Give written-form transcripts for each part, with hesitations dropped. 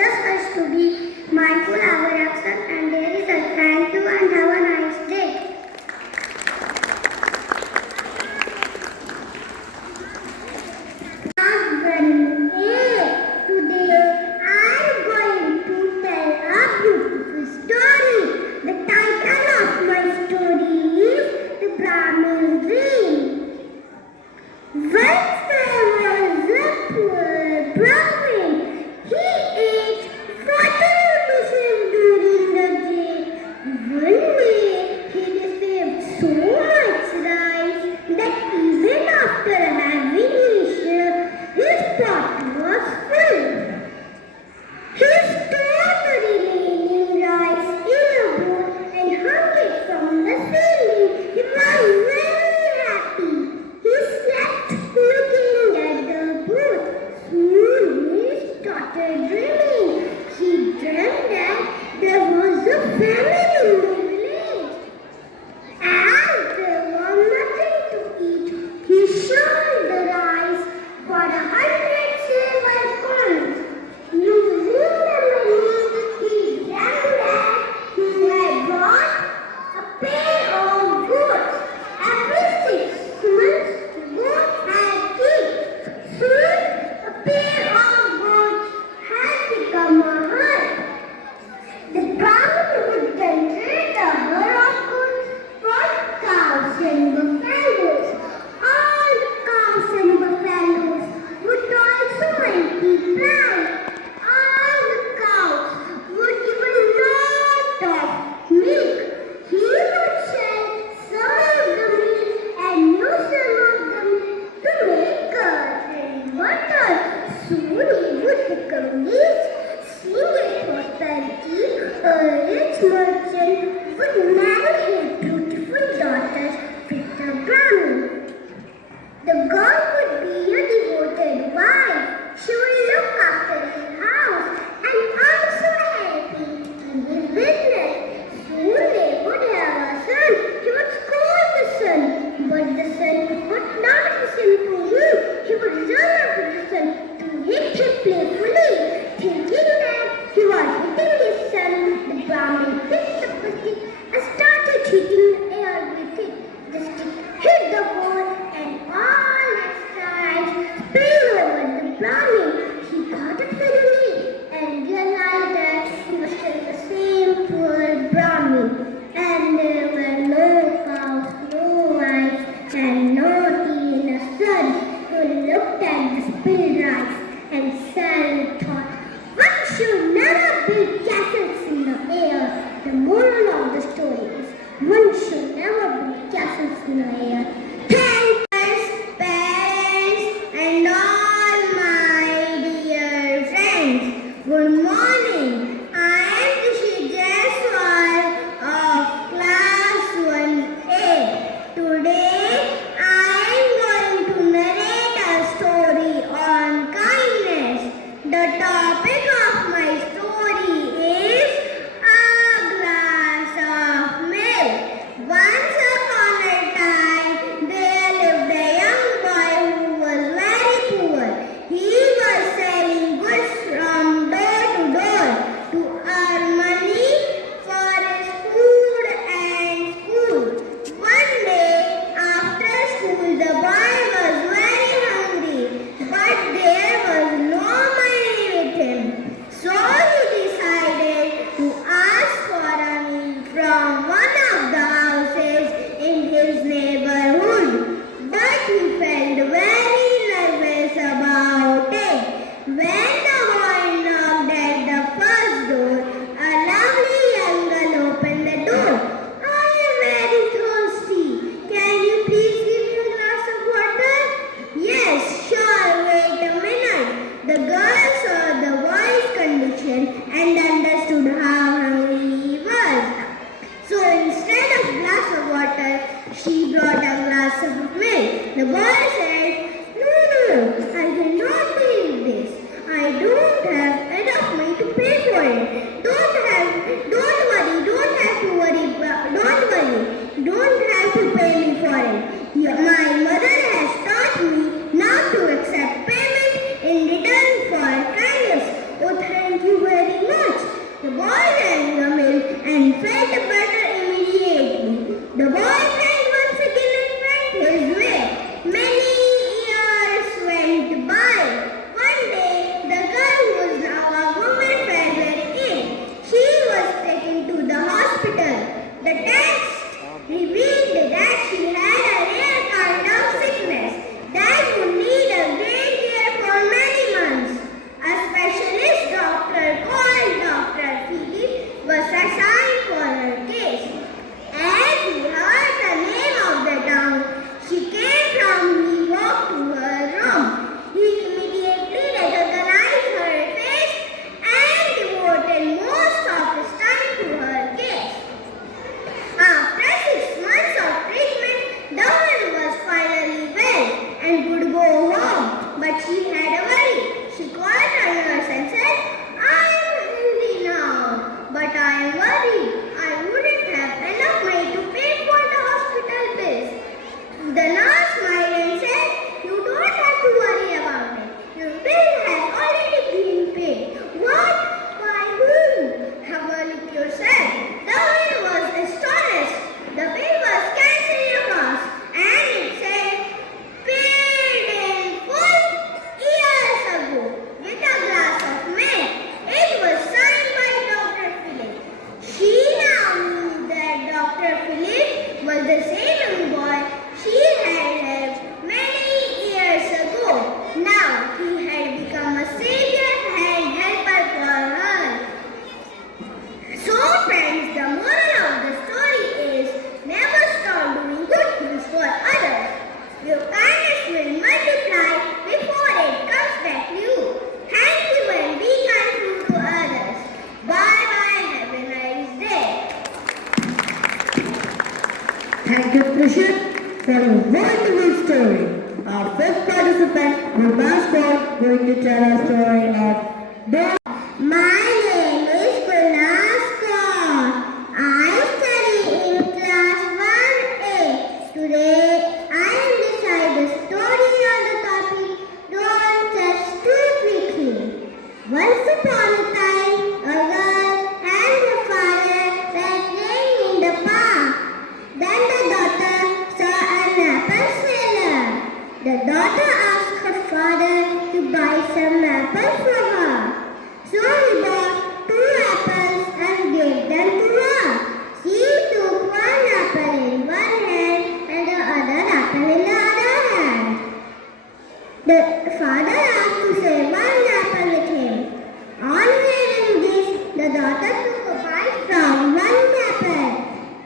teaches us to be mindful of our actions and there is a thank you and have a nice day. To Thank you, Trishit, for a wonderful story. Our fifth participant, Gurba's going to tell a story of the. My name is Kunaskar. I study in class 1A. Today I will recite the story on the topic Don't Judge Too Quickly. Once upon a time, a girl and her father were playing in the park. Then the daughter saw an apple seller. The daughter asked her father to buy some apples for her. So he bought 2 apples and gave them to her. She took 1 apple in one hand and the other apple in the other hand. The father asked to share 1 apple with him. On hearing this, the daughter took a bite from 1 apple.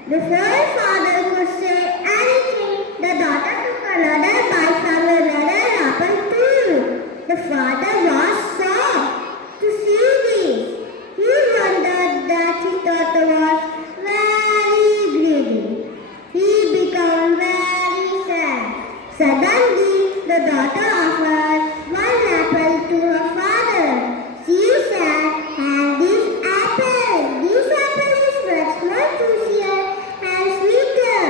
Before father could say anything, the daughter took another bite from another apple too. The father was shocked to see this. He wondered that his daughter was very greedy. He became very sad. Suddenly, the daughter offered 1 apple to her father. She said, "Have this apple. This apple is much more juicier and sweeter."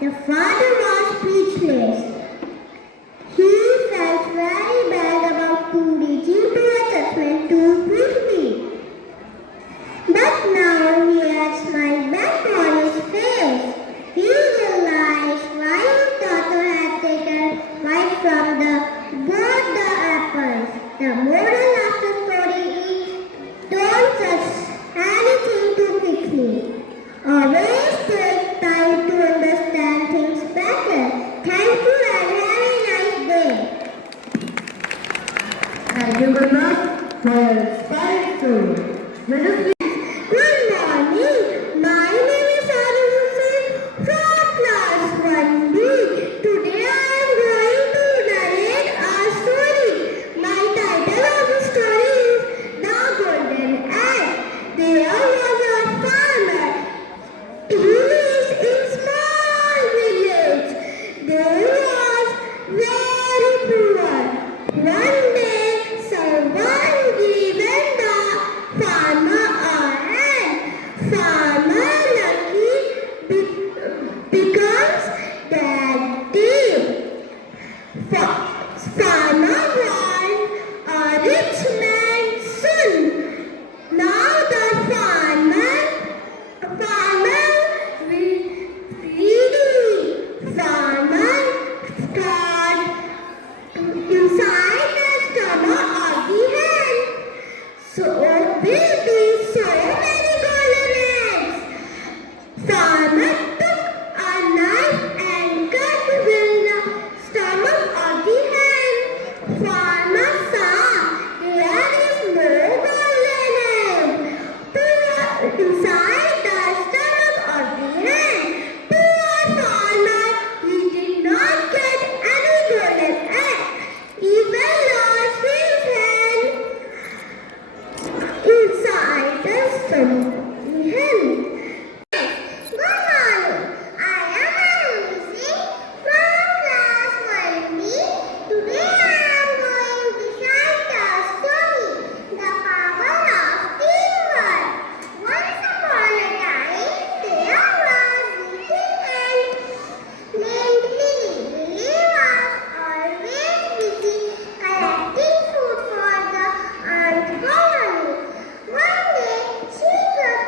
The father was speechless. He felt very bad about reaching to a judgment too quickly. But now he had smiled back on his face. He realized why his daughter had taken bite from both the apples. The moral of the story is don't judge anything too quickly. Always take time to understand things better. Thank you and have a nice day. Thank you, Gurba, for your inspiring story. Let us Good morning. My name is Arun Hussain from class 1B. Today I am going to narrate a story. My title of the story is The Golden Egg. There was a farmer. He lives in small village. They was very poor. One day someone given the farmer a egg. Farmer lucky becomes daddy. Farmer was a rich man's son. Now the farmer greedy. Farmer got inside the stomach of the hen. So will be so many golden eggs. Farmer took a knife and cut the stomach of the hen. Farmer saw there is no golden egg. Inside the stomach of the hen. Poor farmer, he did not get any golden egg. Even lost his hand inside the stomach of the hen. Good morning. I am Anusi from class 1B. Today I am going to recite a story, The Power of Teamwork. Once upon a time, there was a little ant named Lily. Lily was always busy collecting food for the ant colony. One day, she got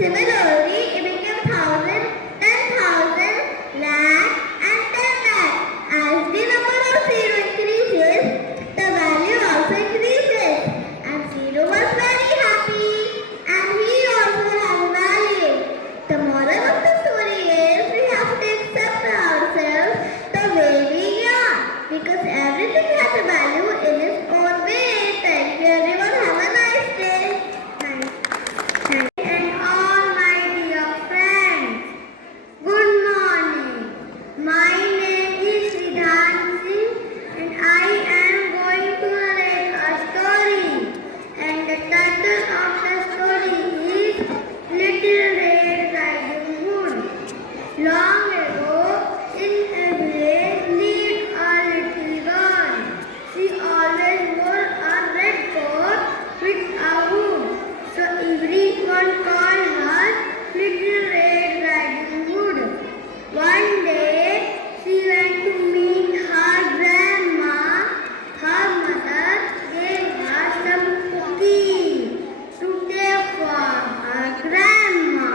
Similarly, it became thousand, 10,000, lakh, and 10 lakh. As the number of zero increases, the value also increases. And zero was very happy, and he also has value. The moral of the story is we have to accept ourselves the way we are, because everything has a value in its own way. Thank you, everyone. Have a nice day. And all my dear friends, good morning. My name is Nigahi, and I am going to narrate a story. And the title of the story is Little Red Riding Hood. Long ago, in a village lived a little girl. She always wore a red coat with a hood, so everyone called her Little Red Riding Hood. One day, she went to meet her grandma. Her mother gave her some cookies to take for her grandma.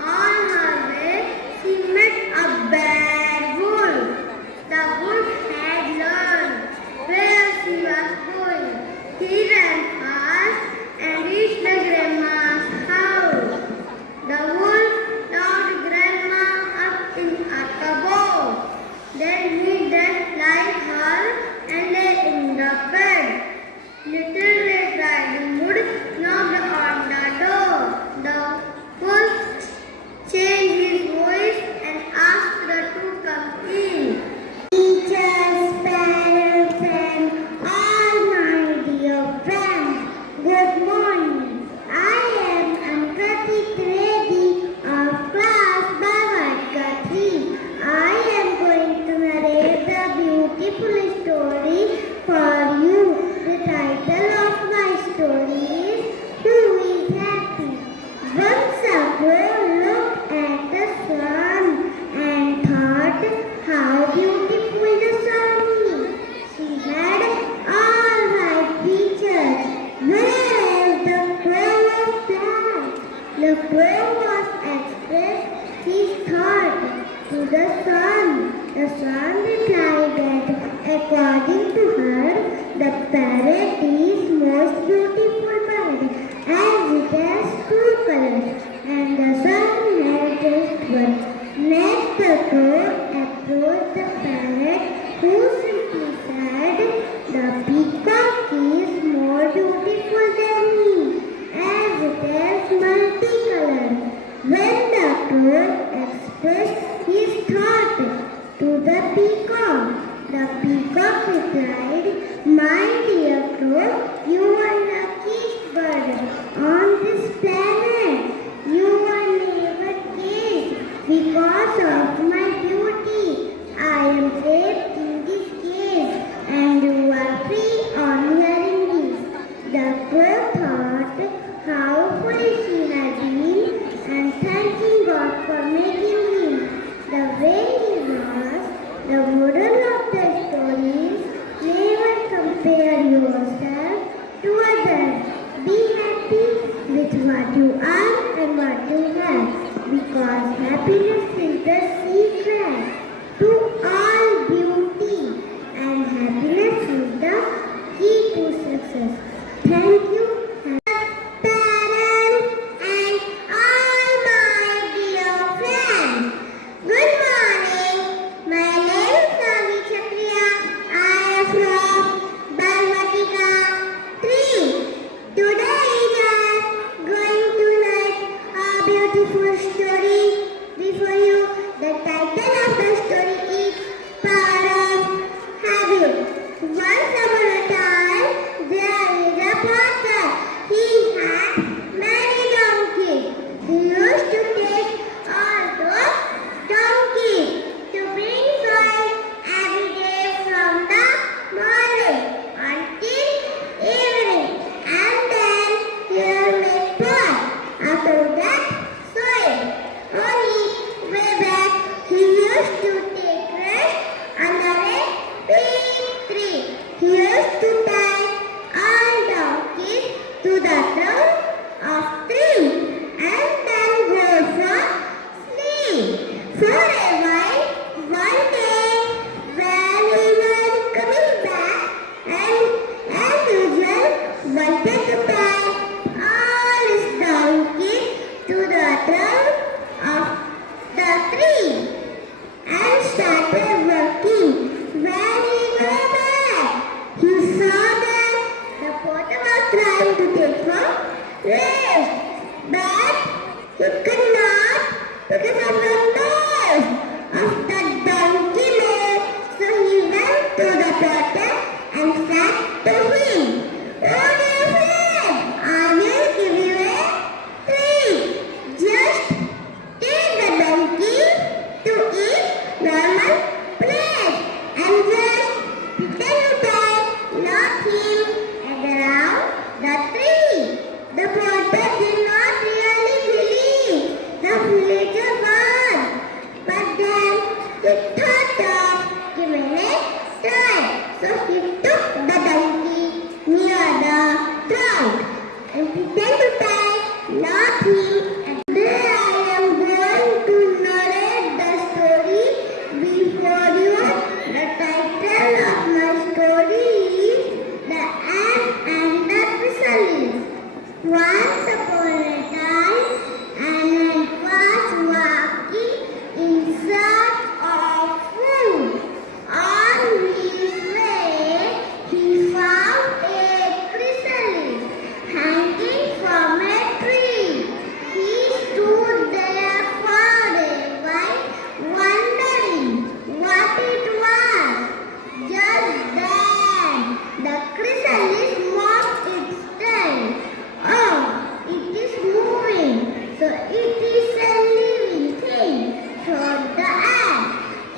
On her way, she met a bad wolf. The wolf had learned where she was going. He ran fast and reached the grandma's house. The wolf locked grandma up in a cupboard. Then he just like her and lay in the bed. Little Red Riding Hood knocked on the door. The wolf changed his voice and asked her to come in. Teachers, parents, and all my dear friends, good morning. I am Pratik Reddy of class Bhavaka 3. I am going to narrate the beautiful story for you. The title of my story is Who is Happy? Once a girl looked at the sun and thought how beautiful the sun is. She had all right features. Whereas the crow was black. The crow was expressed his thought to the sun. The sun replied that according to her, the parrot is most beautiful bird, as it has two colors, and the sun had just one. Next, the crow approached the parrot, who simply said, "The peacock is more beautiful than me, as it has multicolored." When the crow expressed his thought to the peacock replied, "My dear crow, you are the luckiest bird on this planet. You are never caged because of my beauty. I am safe in this cage, and you are free on hearing this." The crow thought how foolish he had been, and thanking God for making him the way he was. The moral of the story is never compare yourself to others. Be happy with what you are and what you have, because happiness is the secret to all beauty, and happiness is the key to success. Thank you. Parents and all my dear friends, good morning. My name is Navi Chatriya. I am from Bhavaka 3. Today we are going to write a beautiful story before you. The title of the story is Power of Habit. Once upon a time, there is a farmer. He had many donkeys. He used to take all those donkeys to bring soil every day from the morning until evening, and then he will make pot. After that, soil. Only way back, he used to take rest under a big tree. He used to tie all donkeys to the trunk of tree, and then the trunk of the tree and started working. When he got back, he saw that the porter was trying to take some rest, but he could not because of the noise of the donkey made. So he went to the porter and said to him, "Oh dear friend, I will give you a treat. Just take the donkey to eat normal place and just pretend you die, not him and around the tree." The porter did not really believe the villager word, but then he thought of giving it try. So he took the donkey near the trunk and pretended to tie, not him. And today I am going to narrate the story before you. The title of my story is The Ant and the Chrysalis. Once upon a time, an ant was walking in search of food. On his way, he found a chrysalis hanging from a tree. He stood there for a while, wondering what it was. Just then, the chrysalis moved its tail. "Oh, it is moving, so it is a living thing," thought the ant.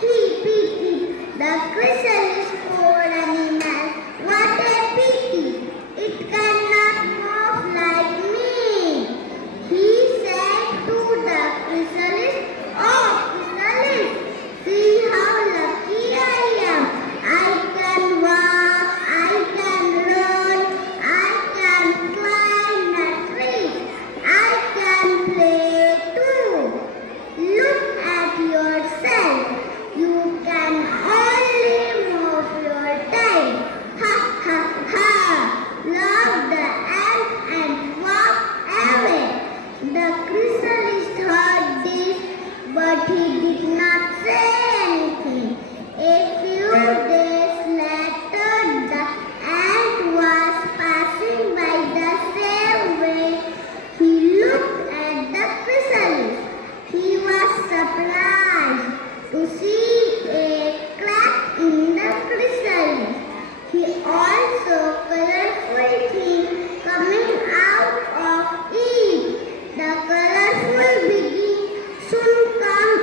He pitied the chrysalis, poor animal. What a pity! It cannot move like me. He said to the chrysalis, "Oh, chrysalis, see how lucky I am. I can walk, I can run, I can climb the tree, I can play too. Look at yourself. You can only move your tail." Ha ha ha! Laughed the ant and walked away. The chrysalis heard this, but he did not say anything. A few days later, the ant was passing by the same way. He looked at the chrysalis. He was surprised to see a crack in the chrysalis. He also colorful thing coming out of it. The colorful being soon come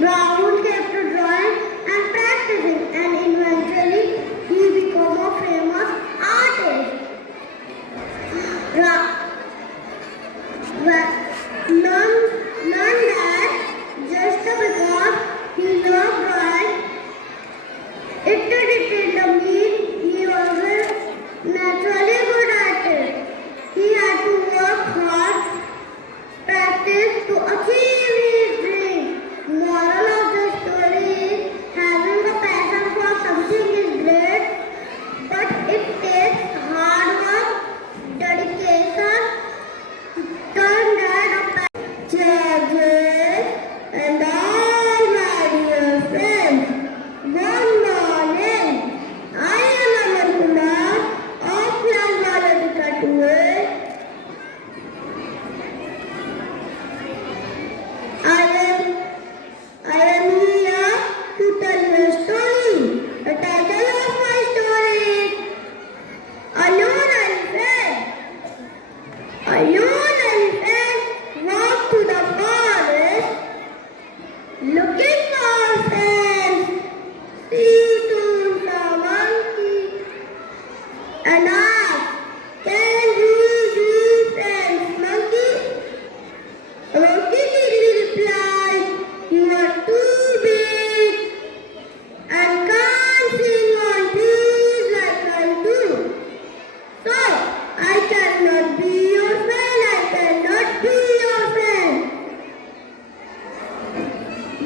Rahul kept drawing and practicing, and eventually he became a famous artist. Ra- none that just because he loved drawing, it didn't mean he was naturally good at it. He had to work hard, practice to achieve his dream. Moral of the story is having a passion for something is great, but it takes hard work, dedication, turn that a judges and all my dear friends. Good morning. I am Aman Kumar of Class Biologica 2A. I am here to tell you a story. The title of my story is A Lone Elephant. A lone elephant walked to the forest looking for friends. He soon saw a monkey and asked, "Can you be friends, monkey?" The monkey quickly replied, "You are too big and can't sing on trees like I do. So, I cannot be your friend, I cannot be your friend."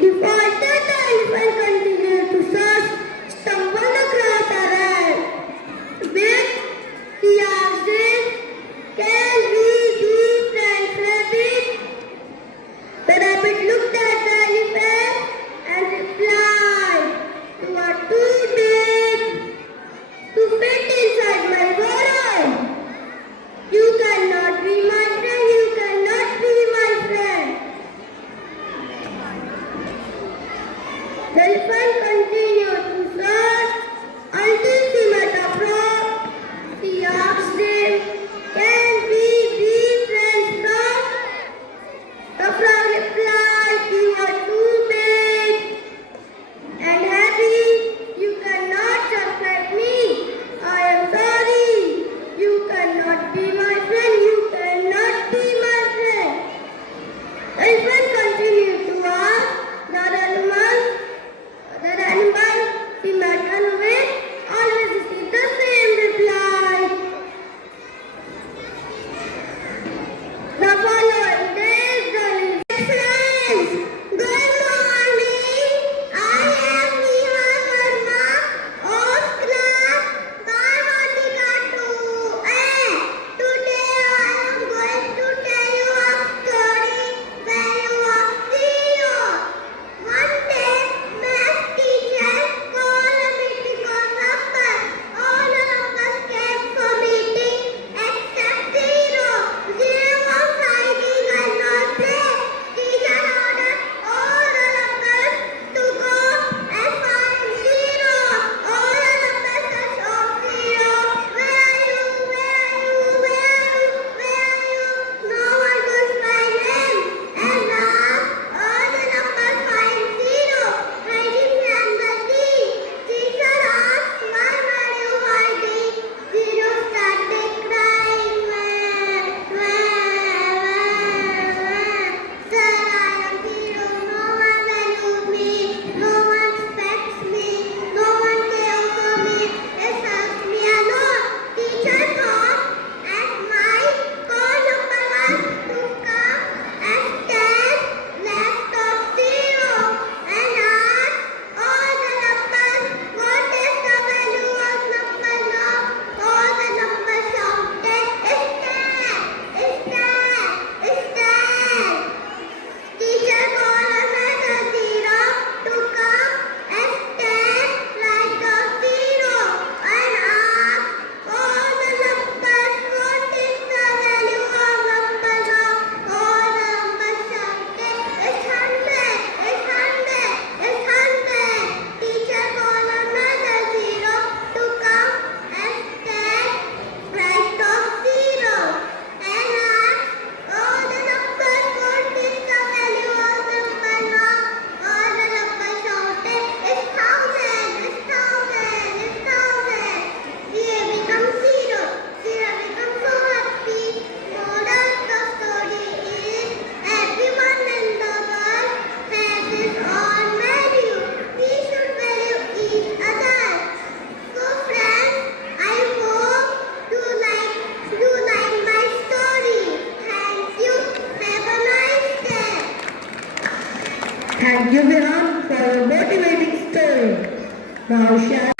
Defaulted, the elephant continued to search, stumbled across a rat. With he asked him, "Can we be friends, rabbit?" The rabbit looked at the elephant and replied, "You are too big to fit inside my burrow. You cannot be my friend, you cannot be my friend." The elephant continued to search until he met a frog. He asked him, "Can we be friends, frog?" The frog replied, "You are too big and heavy. You cannot jump like me. I am sorry. You cannot be my friend. You cannot be my friend." The elephant continued to ask the animals. The for your motivating story. Now, shall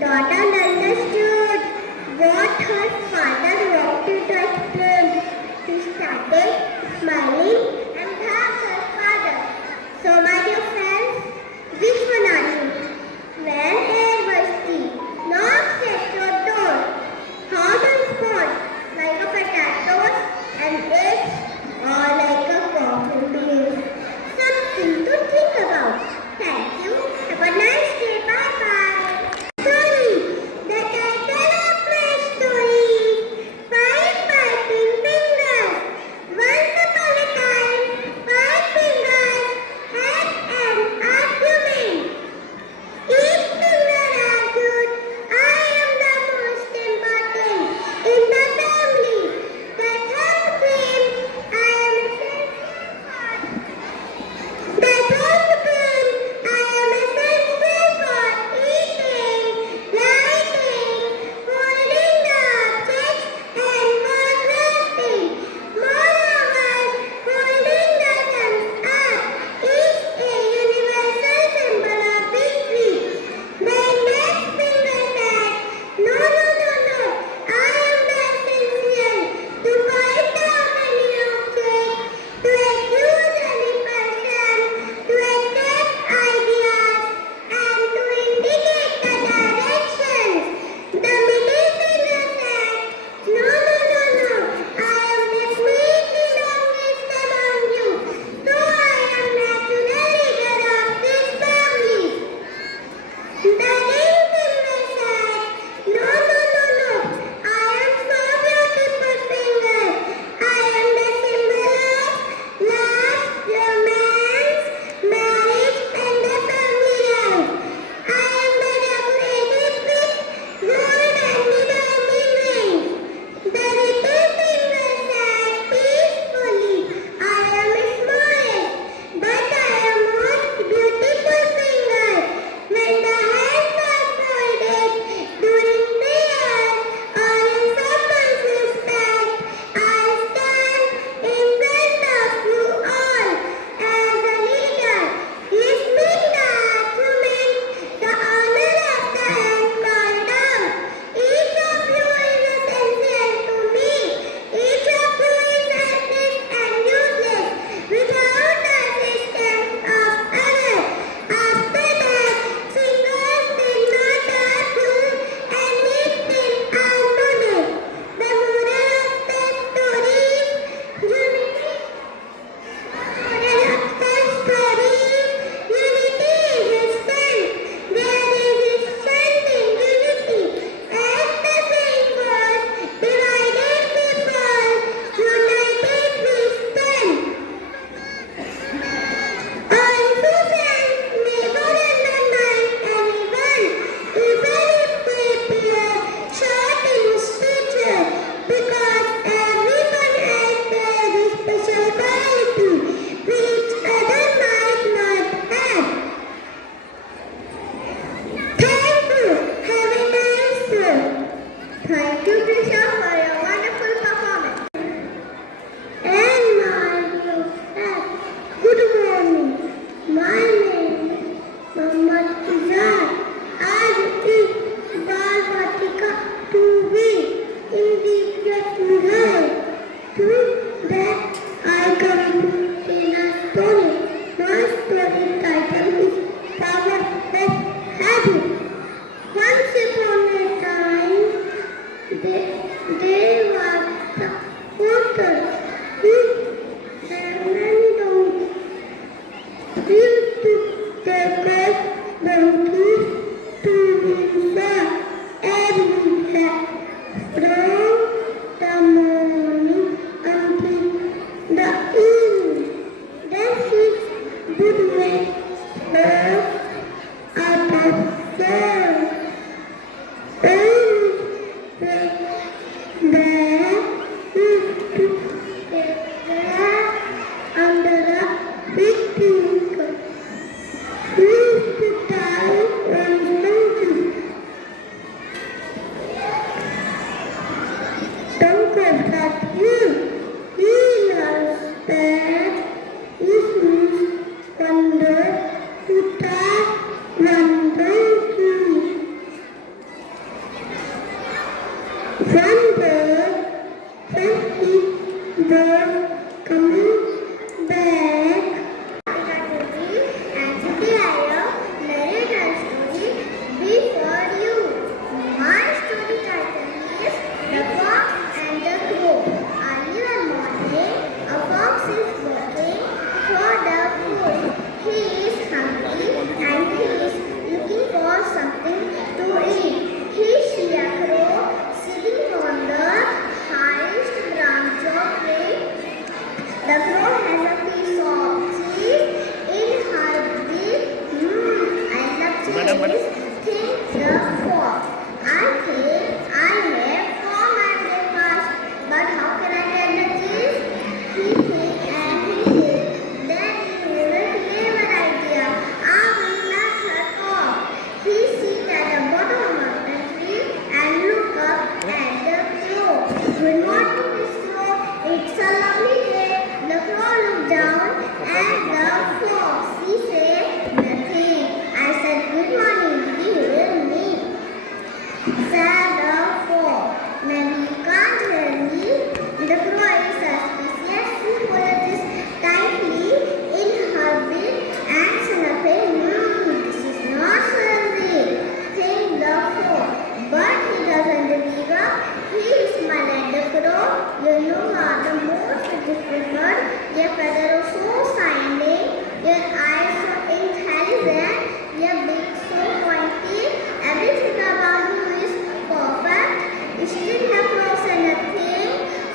Daughter understood what her father wanted to explain. they're coming back. And today I will narrate a story before you. My story title is The Fox and the Crow. Early one morning, a fox is walking for the food. He is hungry and he is looking for something to eat. He sees a crow sitting on the highest branch of tree. The crow has a piece of cheese in her beak. I love cheese. Think the fox. I think I have for my breakfast, but how can I get the cheese? He thinks and he thinks. Then he has a clever idea. I will not hurt off. He sits at the bottom of the tree and looks up at the crow. Good morning, Miss Crow. It's a lovely day. The crow looked down at the fox. He said, nothing. I said, good morning. Did you hear me? Said the fox. Maybe you can't hear me. The crow is suspicious. She follows tightly in her beak and snuffing. This is not serving. Think the fox. But he doesn't give up. He smiled at the crow. You know are the most beautiful bird. Your feathers are so shining. Your eyes so intelligent. Your beak so pointy. Everything about you is perfect. You still have crow said nothing.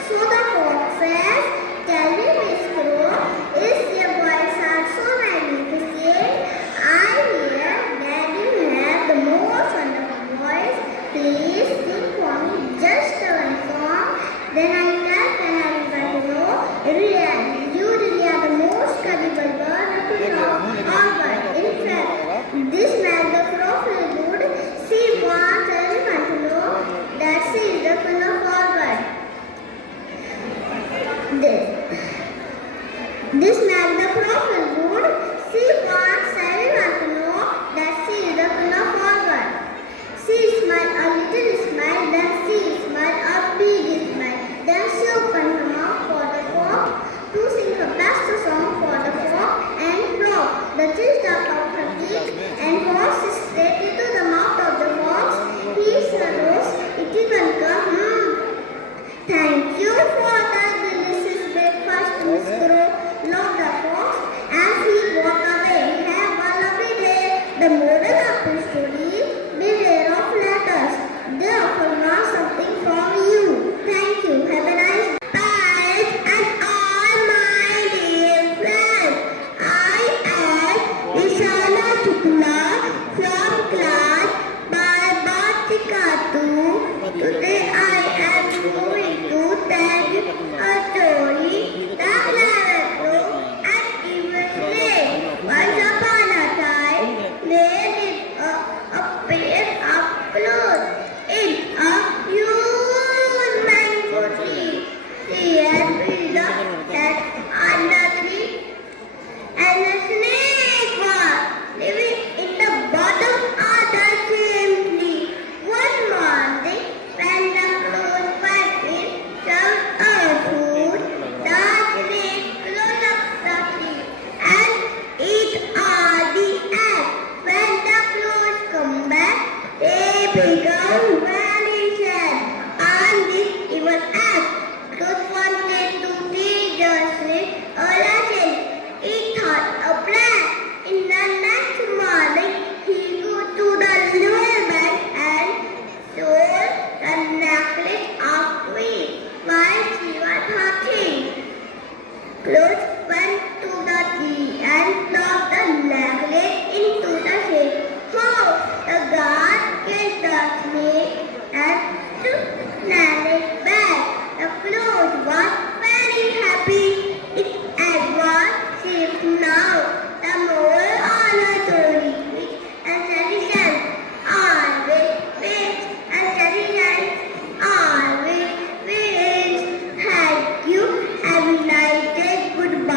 So the fox says, tell me, Miss Crow, is your voice are so magnificent? I hear that you have the most wonderful voice. Please sing for me just one song. Then I will try to know. You really are the most credible bird to know all bird. In fact, this makes the crow feel good. She wants everyone to know that she is the queen of all birds. This makes the crow feel good. She wants everyone to know that she is the queen of all birds. She smiled a little smile, then she smiled a big smile. Then she opened her mouth for the fox to sing her best song for the fox and frog. The cheese dropped out her beak and was straight into the mouth of the fox. He swallows it even come. Thank you for the delicious breakfast, Miss Crow, loved the fox as he walked away. Have a lovely day. The moral of the story, beware of letters. They often want something from you. Thank you. Have a nice day. And all my dear friends, I am Ishana Chukla from class Bhartika 2. Today I am going to tell a story that never grew and even today. Once upon a time, there lived a pair of clothes in a huge mango tree. He had built a nest under tree, and the snake was living in the bottom of the same tree. One morning, when the clothes went in some food, the snake closed up the tree and ate all the eggs. When the clothes come back, they become very sad on this evil egg. Clothes wanted to teach the snake a lesson. He thought a plan. In the next morning, he go to the lower bank and sold the necklace of queen while she was talking. Clothes went to the tree and dropped the necklace into the sea. Oh, the guard killed the snake and took the necklace back. The clothes was very happy. Its egg was safe now. The moral of the story is intelligence always wins. Intelligence always wins. Thank you. Have a nice day. Goodbye.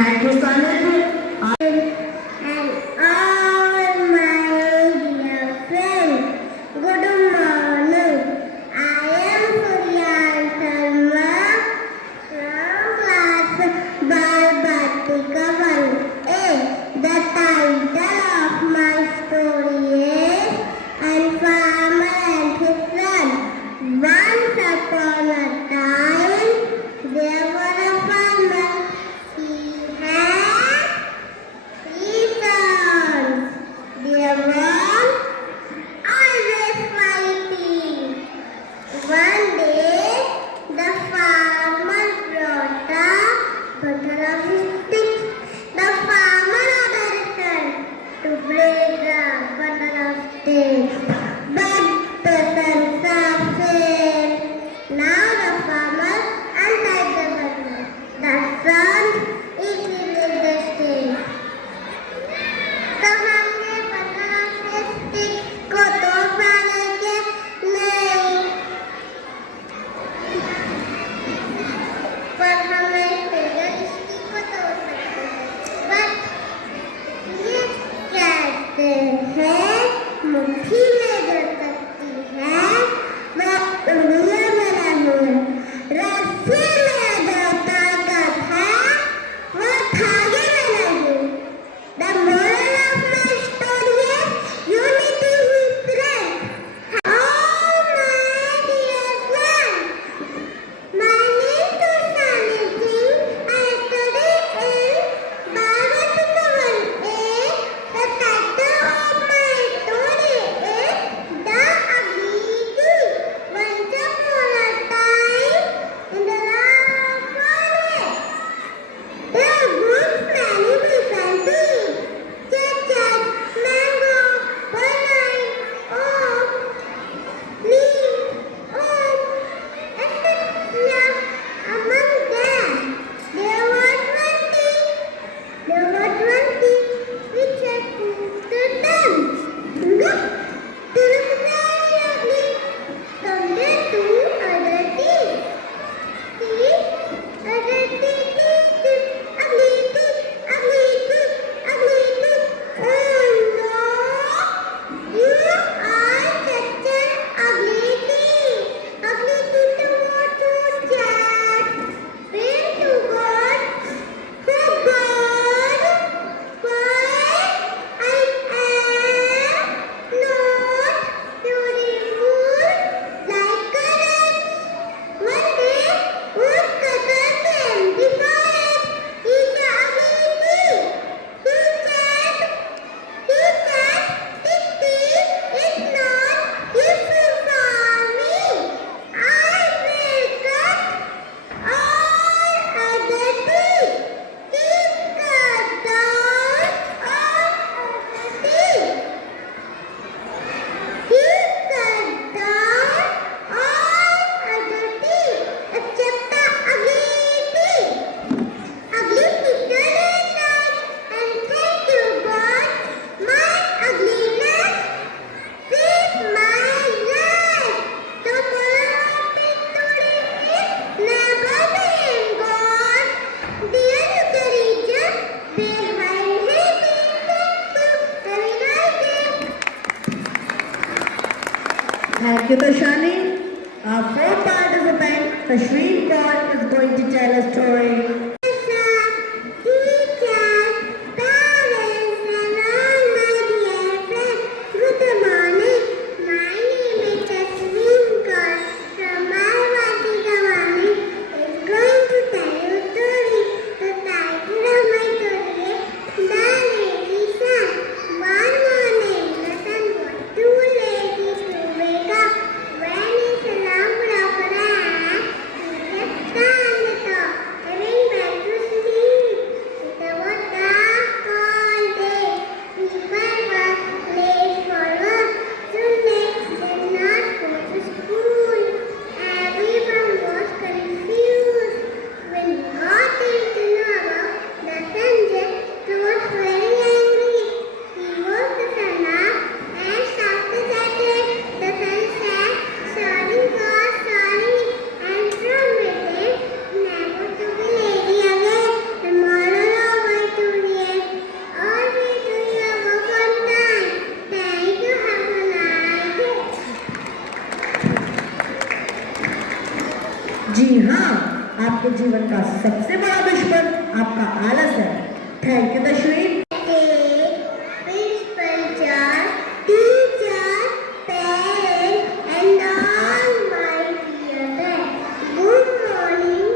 Thank you, Sanidhya. And all my dear friends, good morning. I am Surya Sharma from class Balbatika 1A. The title of my story is And Farmer and His Son. Once upon a time, there was a farmer. He had reasons. They were always fighting. One day, the farmer brought a bundle of sticks. The farmer ordered to break the bundle of sticks. But the sons said, now the farmer untied the bundle. The sons easily the sticks. तो हमने बना के stick को तोड़ पाने के नहीं, पर हमें फिर स्टिक को तोड़ सकते हैं। बट ये कहते हैं मुट्ठी में जो शक्ति है वह उंगलियों में नहीं है। रस्सी में जो ताकत है वह धागे में नहीं। The moral of my story is unity is strength. Oh my dear friends, my name is Sunny Singh. I study in Balbatika 1A. The title of my story is The Ability. Once upon a time, in the land of forest, there grew many different trees, such as mango, banana, oak, neem, oak, etc. Among them, there were 20 which had fruit to them. Look, they look very ugly compared to other trees. See, other trees ugly tree, ugly tree, ugly tree. Oh no, you are such an ugly tree. Ugly tree to what to chat. Pray to God, for God, why I am not beautiful like colors. One day, woodcutter came before it. He saw a tree. He said, this tree is not useful for me. I will cut all other trees. He cut down all other trees. He cut down all other trees except the ugly tree. Ugly picture is that, and thank you God, my ugliness is my life. The moral of this story is never blame God. There is a reason behind his injustice. Very nice. Thank you, Tashani. Our fourth participant, Tashreem Kaur, is going to tell a story. Teachers, parents, and all my dear friends, good morning. My name is Tashreem Kaur from Balbatika 1A. Is going to tell you a story. The title of my story is The Lazy Son. One morning, the sun was too lazy to wake up. When his alarm clock rang, he kept on the top, having आपके जीवन का सबसे बड़ा दुश्मन आपका आलस है। Thank you दशवी। Principal sir, teacher, parents, and all my dear friends. Good morning.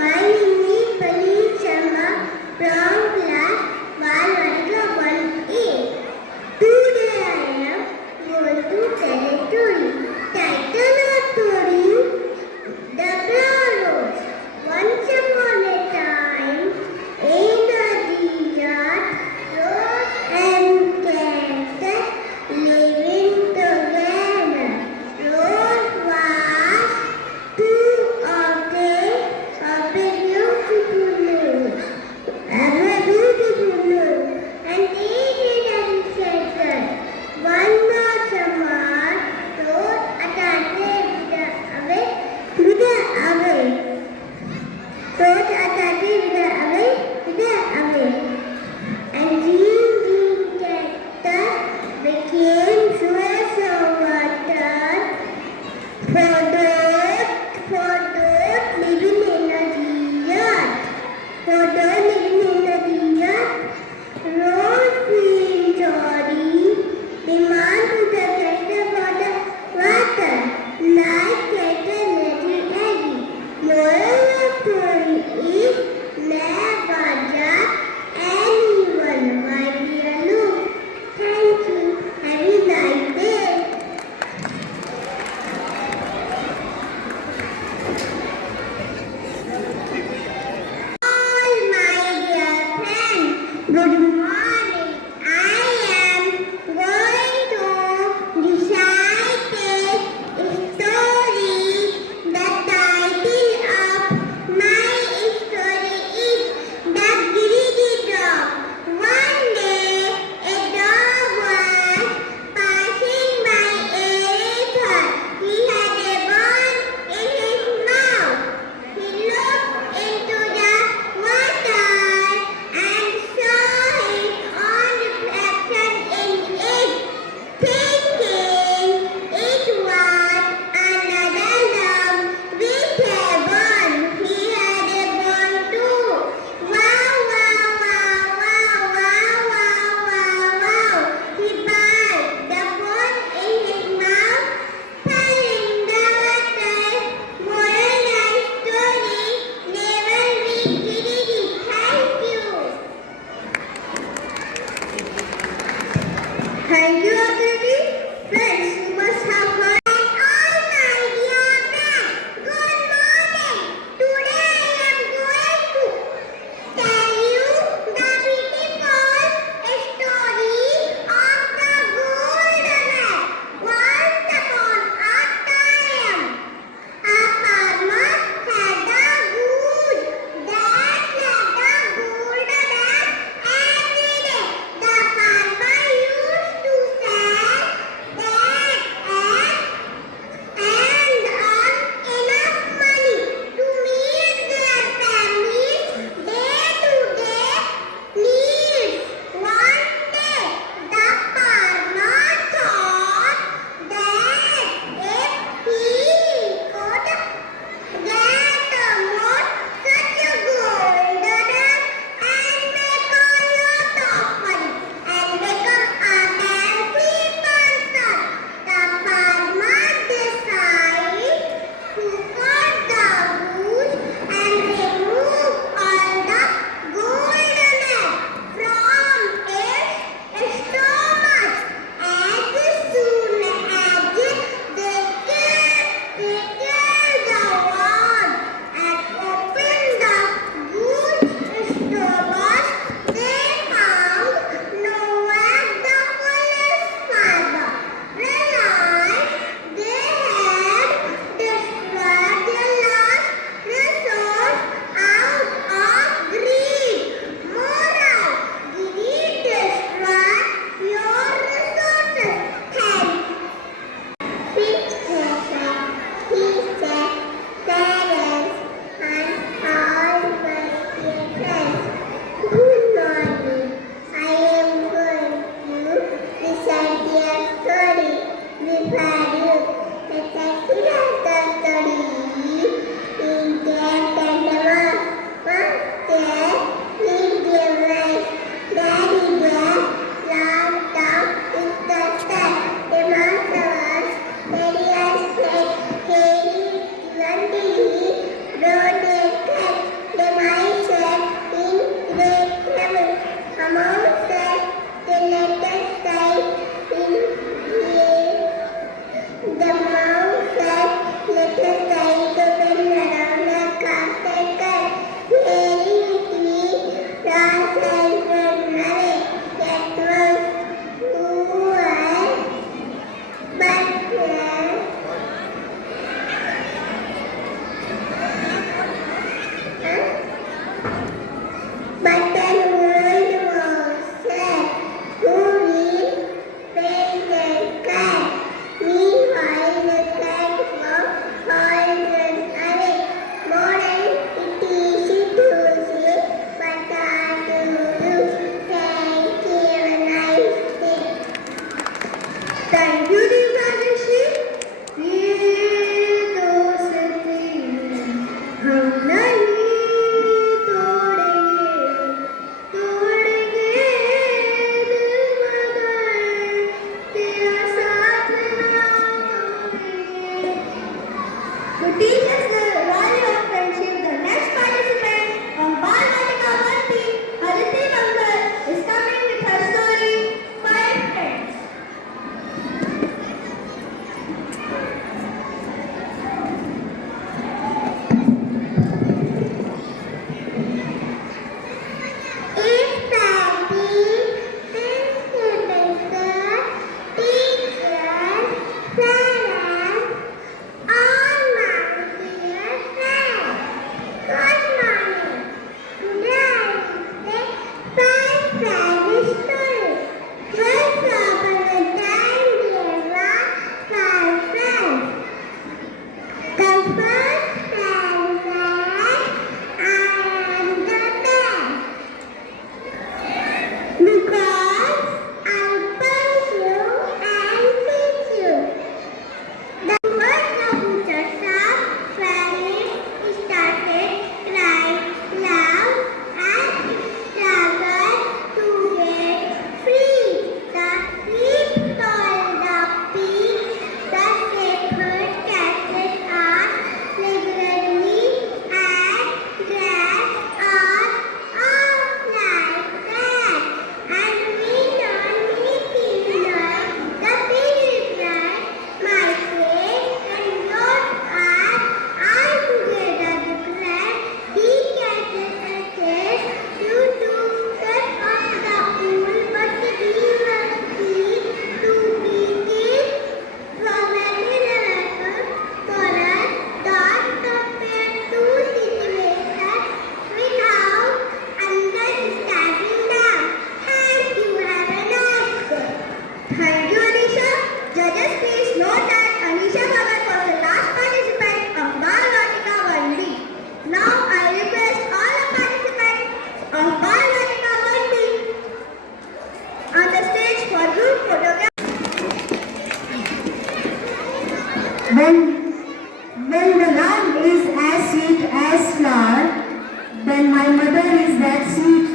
My name is Paneet Sharma from class 1A. Today I am going to tell a story. Title of story: The Brown Rose. Once upon a time, in a desert,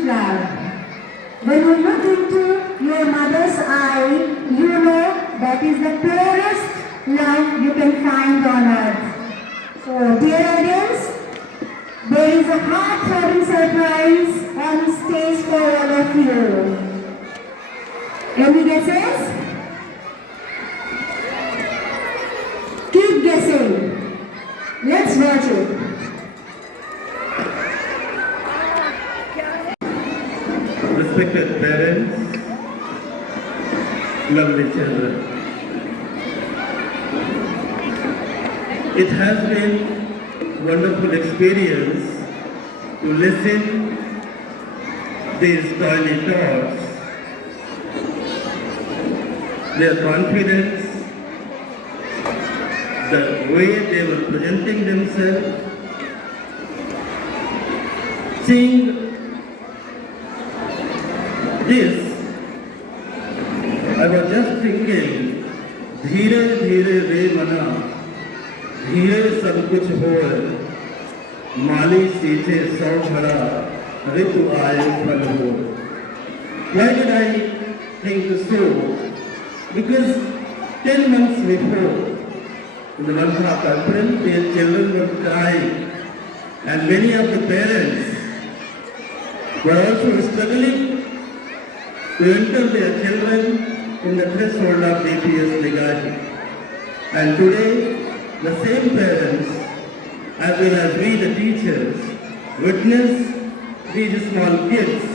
flower. When you look into your mother's eye, you know that is the purest love you can find on earth. So, dear audience, there is a heart-throbbing surprise on stage for all of you. Any guesses? Keep guessing. Let's watch it. Respected parents, lovely children. It has been a wonderful experience to listen these tiny thoughts, their confidence, the way they were presenting themselves, seeing this, I was just thinking, धीरे धीरे रे मना, धीरे सब कुछ होए, माली सींचे सौ भरा, ऋतु आए फल हो. Why did I think so? Because 10 months before, in the month of April, their children were crying, and many of the parents were also struggling to enter their children in the threshold of DPS Nigahi. And today, the same parents, as well as we the teachers, witness these small kids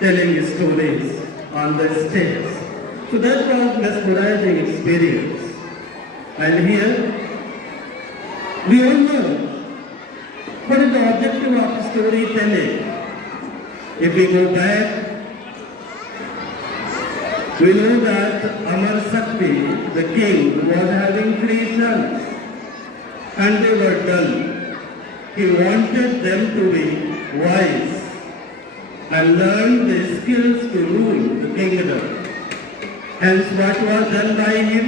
telling stories on the stage. So that was mesmerizing experience. And here, we all know what is the objective of storytelling. If we go back, we know that Amar Sakti, the king, was having 3 sons, and they were dull. He wanted them to be wise and learn the skills to rule the kingdom. Hence, what was done by him?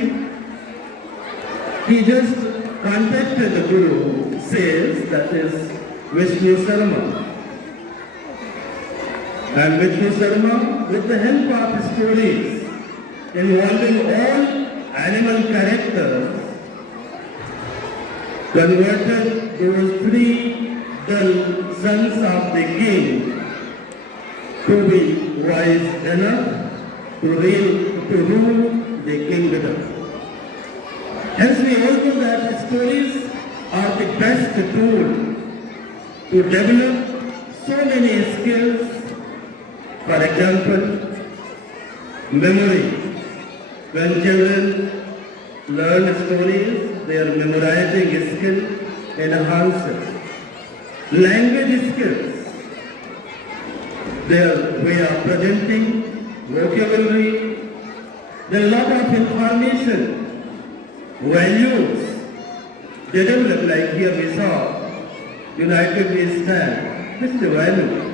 He just contacted the Guru, says, that is Vishnu Sarma. And Vishnu Sarma, with the help of stories involving all animal characters, converted those 3 dull sons of the king to be wise enough to rule the kingdom. Hence we all know that stories are the best tool to develop so many skills. For example, memory. When children learn stories, their memorizing skill enhances. Language skills, their way of presenting, vocabulary, there are a lot of information, values, they develop. Like here we saw, united we stand. This is the value.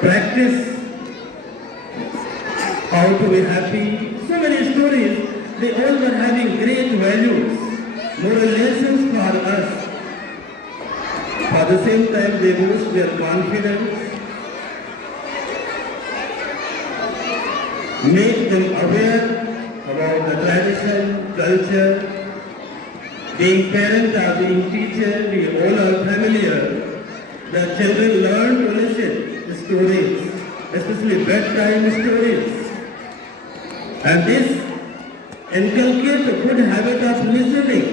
Practice how to be happy. So many stories, they all were having great values, moral lessons for us. At the same time, they boost their confidence, make them aware about the tradition, culture. Being parent or being teacher, we all are familiar that children learn to listen to stories, especially bedtime stories. And this inculcates a good habit of listening.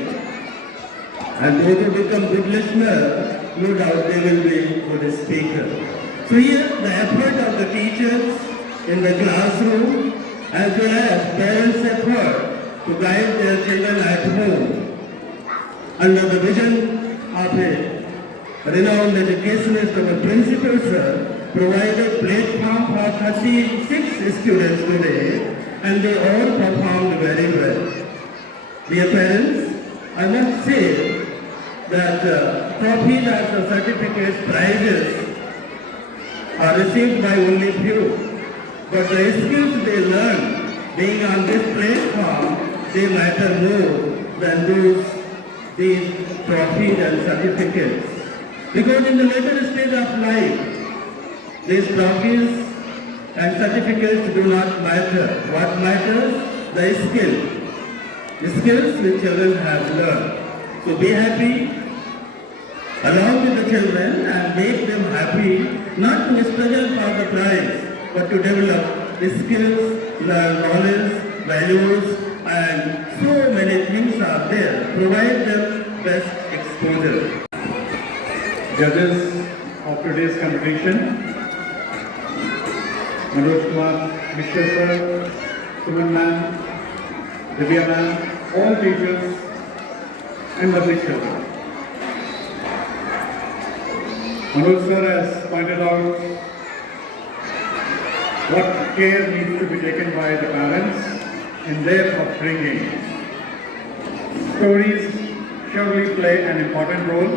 And those who become good listeners, no doubt they will be good speakers. So here the effort of the teachers in the classroom as well as parents' effort to guide their children at home under the vision of a renowned educationist, our principal sir provided platform for 36 students today, and they all performed very well. Dear parents, I must say that trophies and certificates, prizes are received by only few, but the skills they learn being on this platform, they matter more than these trophies and certificates. Because in the later stage of life, these trophies and certificates do not matter. What matters? The skill. The skills which children have learned. So be happy along with the children and make them happy, not to struggle for the prize, but to develop the skills, the knowledge, values, and so many things are there. Provide them best exposure. Judges of today's competition, Manoj Kumar, Mishra sir, Suman ma'am, Divya ma'am, all teachers and lovely children. Manoj sir has pointed out what care needs to be taken by the parents in their upbringing. Stories surely play an important role.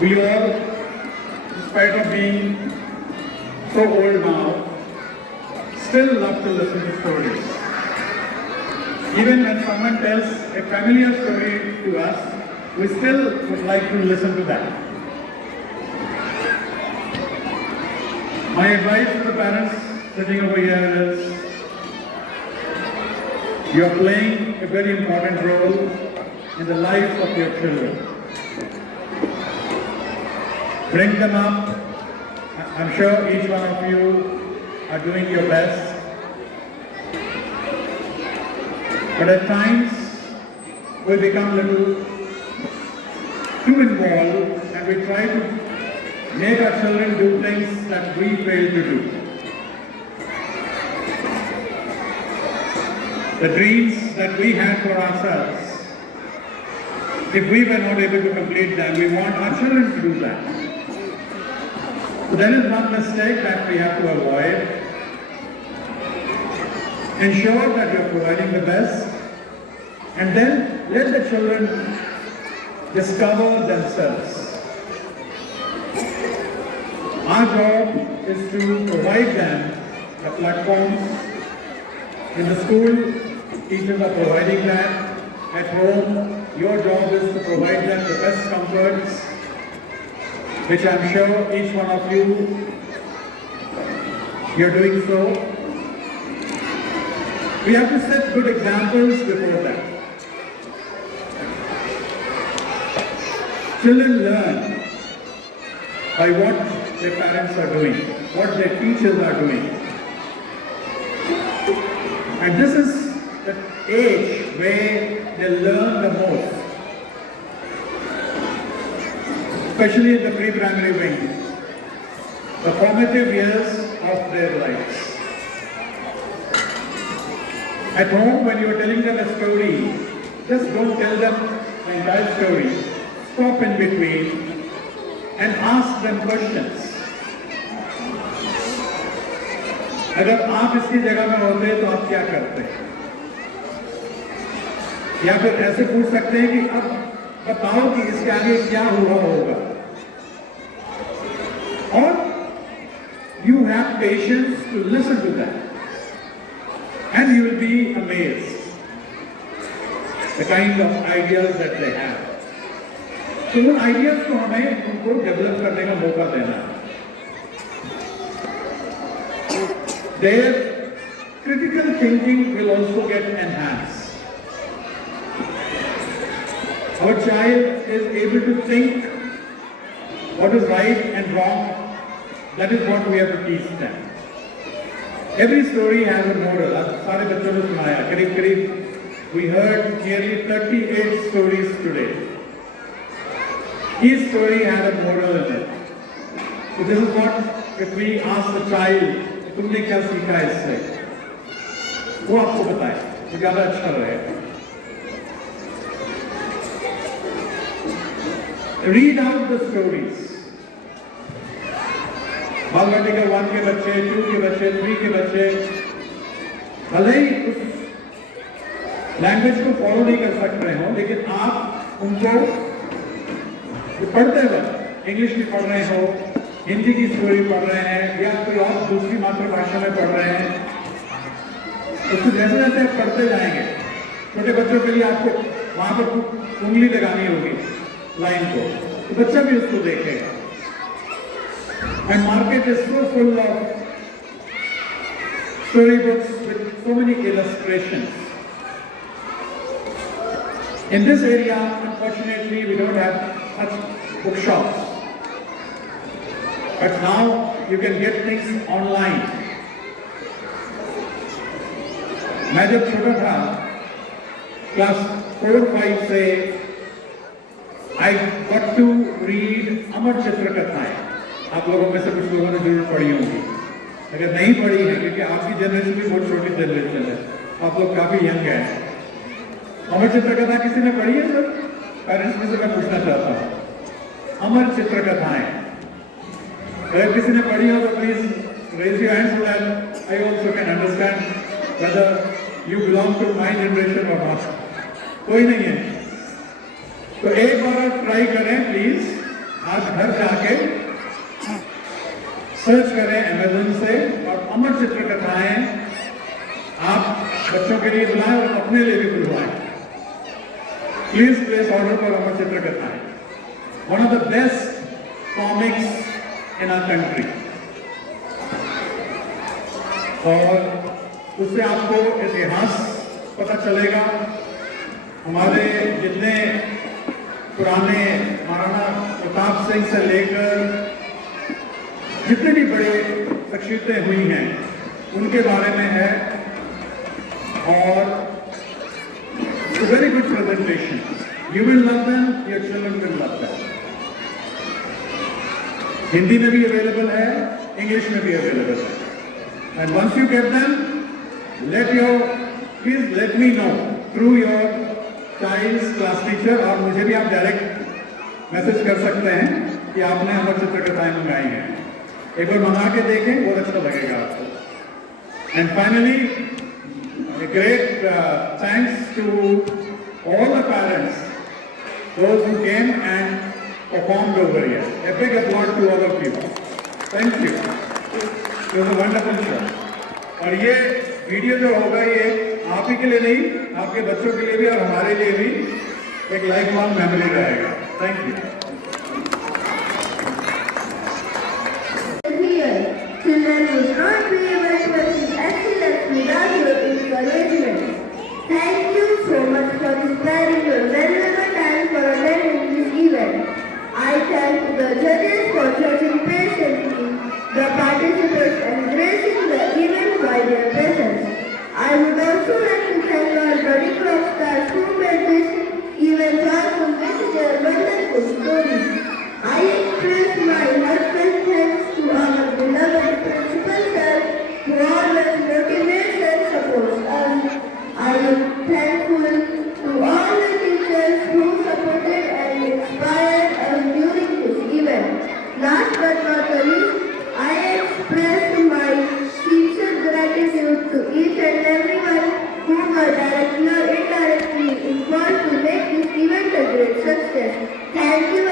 We all, in spite of being so old now, still love to listen to stories. Even when someone tells a familiar story to us, we still would like to listen to that. My advice to the parents sitting over here is, you are playing a very important role in the lives of your children. Bring them up. I'm sure each one of you are doing your best. But at times, we become a little too involved and we try to make our children do things that we fail to do. The dreams that we had for ourselves, if we were not able to complete them, we want our children to do that. So that is one mistake that we have to avoid. Ensure that you are providing the best and then let the children discover themselves. Our job is to provide them the platforms. In the school, teachers are providing that. At home, your job is to provide them the best comforts, which I'm sure each one of you're doing so. We have to set good examples before them. Children learn by what their parents are doing, what their teachers are doing. And this is the age where they learn the most. Especially in the pre-primary wing, the formative years of their lives. At home, when you are telling them a story, just don't tell them the entire story. Stop in between and ask them questions. अगर आप इसकी जगह में होते तो आप क्या करते? या फिर ऐसे पूछ सकते हैं कि अब बताओ कि इसके आगे क्या हुआ होगा. Or you have patience to listen to that, and you will be amazed the kind of ideas that they have. तो उन ideas को हमें उनको develop करने का मौका देना है. Their critical thinking will also get enhanced. Our child is able to think what is right and wrong. That is what we have to teach them. Every story has a moral. सारे बच्चों ने सुनाया. करीब we heard nearly 38 stories today. Each story had a moral in it. So this is what, if we ask the child, तुमने क्या सीखा इससे? वो आपको बताए. तो ज़्यादा अच्छा रहेगा. Read out the stories. बालवाटिका 1 के बच्चे, 2 के बच्चे, 3 के बच्चे भले ही उस लैंग्वेज को फॉलो नहीं कर सकते हो, लेकिन आप उनको पढ़ते वक्त इंग्लिश में पढ़ रहे हो, हिंदी की स्टोरी पढ़ रहे हैं या कोई और दूसरी मातृभाषा में पढ़ रहे हैं, उसको जैसे जैसे आप पढ़ते जाएंगे, छोटे बच्चों के लिए आपको वहाँ पर उंगली लगानी होगी. लाइन को, तो बच्चा भी उसको देखेगा। And market is so full of story books with so many illustrations. In this area, unfortunately, we don't have such bookshops. But now you can get things online. मैं जब छोटा था, क्लास 4-5 से I got to read अमर चित्र कथाएं। आप लोगों में से कुछ लोगों ने जरूर पढ़ी होंगी। अगर नहीं पढ़ी है, क्योंकि आपकी जनरेशन भी बहुत छोटी जनरेशन है, आप लोग काफी यंग हैं। अमर चित्र कथा किसी ने पढ़ी है सर? पेरेंट्स में से मैं पूछना चाहता हूँ, अमर चित्र कथाएं अगर किसी ने पढ़ी हो तो please raise your hands so that I also can understand whether you belong to my generation और नॉट। कोई नहीं है तो एक बार आप ट्राई करें प्लीज, आज घर जाके सर्च करें अमेज़न से और अमर चित्र कथाएं आप बच्चों के लिए बुलाएं और अपने लिए भी बुलवाएं। प्लीज प्लेस ऑर्डर पर अमर चित्र कथाएं, one of the best comics in our country. और उससे आपको इतिहास पता चलेगा। हमारे जितने पुराने महाराणा प्रताप सिंह से लेकर जितने भी बड़े शख्सियतें हुई हैं उनके बारे में है, और very good presentation. You will love them, your children will love them. Hindi में भी अवेलेबल है, इंग्लिश में भी अवेलेबल है। And once you get them, please let me know through your child's class teacher, और मुझे भी आप डायरेक्ट मैसेज कर सकते हैं कि आपने अमर चित्र कथाएं मंगाई हैं। एक बार मंगा के देखें, बहुत अच्छा लगेगा आपको। And finally a great thanks to all the parents, those who came and performed over here. A big applause to all of you. Thank you. It was a wonderful show. और ये वीडियो जो होगा ये आप ही के लिए नहीं, आपके बच्चों के लिए भी और हमारे लिए भी एक लाइफ लॉन्ग मेमोरी रहेगा। Thank you. Children will not be able to achieve excellence without your encouragement. Thank you so much for sparing your valuable time for attending this event. I thank the judges for judging patiently, the participants and gracing the event by their presence. I would also like to thank our Buddy Club stars who made this event joyful with their wonderful stories. I express my heartfelt thanks to our beloved principal sir who always motivates and supports us. I am thankful to all the teachers who supported and inspired us during this event. Last but not the least, I express my sincere gratitude to each and everyone who were directly or indirectly involved to make this event a great success. Thank you.